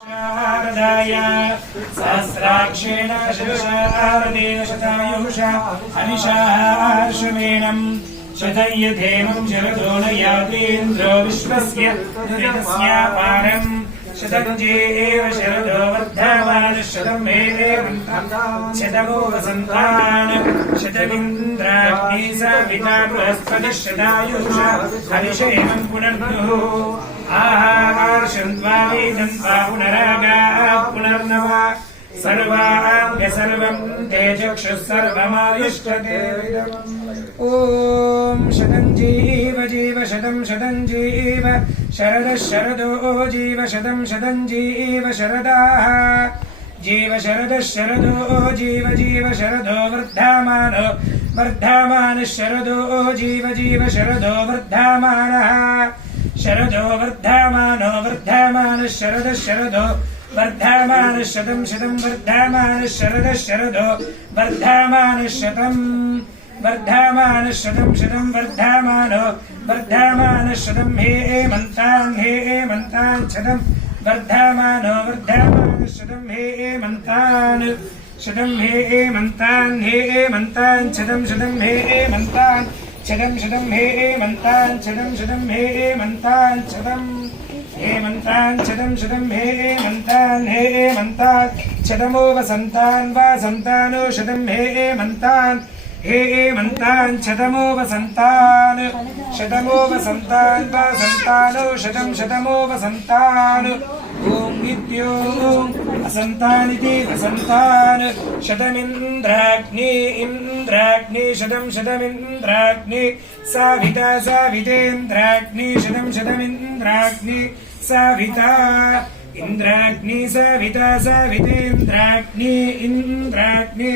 शारदाय सहस्राक्षेण शशारदेन शतायुषा अनिशार्षमेणम् शतयथेमं शरदो न यातेन्द्रो विश्वस्य ऋतस्यापारम् शतञ्जे एव शरदो वर्धमानः शतं मे शतमो वसन्तान् शतमिन्द्राग्नी सविता बृहस्पतिः शतायुषा हविषेमं पुनर्दुः आहार्षन्त्वावेदं वा पुनरागाः पुनर्नवा सर्वाभ्य सर्वं ते चक्षुः सर्वमायुष्यते ॐ शतं जीव जीव शतं शतं जीव शरदः शरदो जीव शतं शतं जीव शरदाः जीव शरदः शरदो जीव जीव शरदो वर्धमानो वर्धमानः शरदो जीव जीव शरदो वर्धमानः शरदो वर्धमानो वर्धमानः शरदः शरदो वर्धमानः शतं शतं वर्धमानः शरदः शरदो वर्धमानः शतं वर्धमानः शतं शतं वर्धमानो वर्धमानः शतं हेमन्तान् शतं वर्धमानो वर्धमानः शतं हेमन्तान् शतं हेमन्तान् शतं शतं हेमन्तान् शतं शतं हेमन्तान् शतं शतं हेमन्तान् शतं हेमन्तान् शतं शतं हेमन्तान् शतमो वसन्तान् वसन्तानो शतं हेमन्तान् शतमो वसन्तान् वसन्तानो शतं शतमो वसन्तान् ॐ नित्यो वसन्तानिति वसन्तान् शतमिन्द्राग्नि इन्द्राग्नि शतं शतमिन्द्राग्नि साविता सावितेन्द्राग्नि शतं शतमिन्द्राग्नि साविता इन्द्राग्नि साविता सावितेन्द्राग्नि इन्द्राग्नि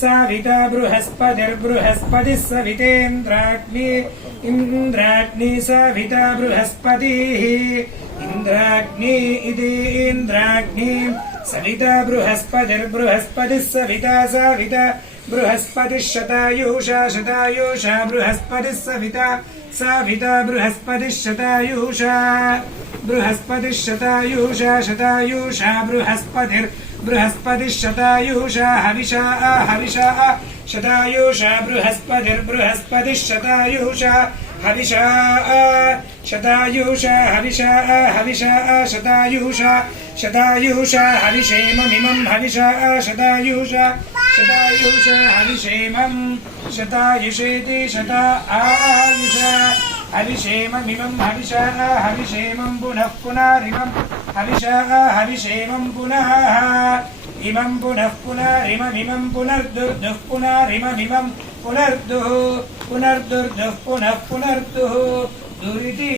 साविता बृहस्पतिर्बृहस्पतिः सवितेन्द्राग्नि इन्द्राग्नि साविता बृहस्पतिः इन्द्राग्नि इति इन्द्राग्नि सविता बृहस्पतिर्बृहस्पतिः सविता साविता बृहस्पतिः शतायुषा शतायुषा बृहस्पतिः सविता साविता बृहस्पतिः शतायुषा बृहस्पतिः शतायुषा शतायुषा बृहस्पतिः शतायुषा हविषा हविषा शतायुषा बृहस्पतिः शतायुषा हविषा शतायुषा हविषा हविषा शतायुषा शतायुषा हविषेममिमं हविषा शतायुषा शतायुषा हविषेमं शतायुषेति शता आयुषा हविषेममिमं हविषा हविषेमं पुनः पुनरिमं हविषा हविषेमं पुनः इमं पुनः पुनरिममिमं पुनर्दुर्दुः पुनरिममिमं पुनर्दुः पुनर्दुर्दुः पुनः पुनर्दुः दुरिति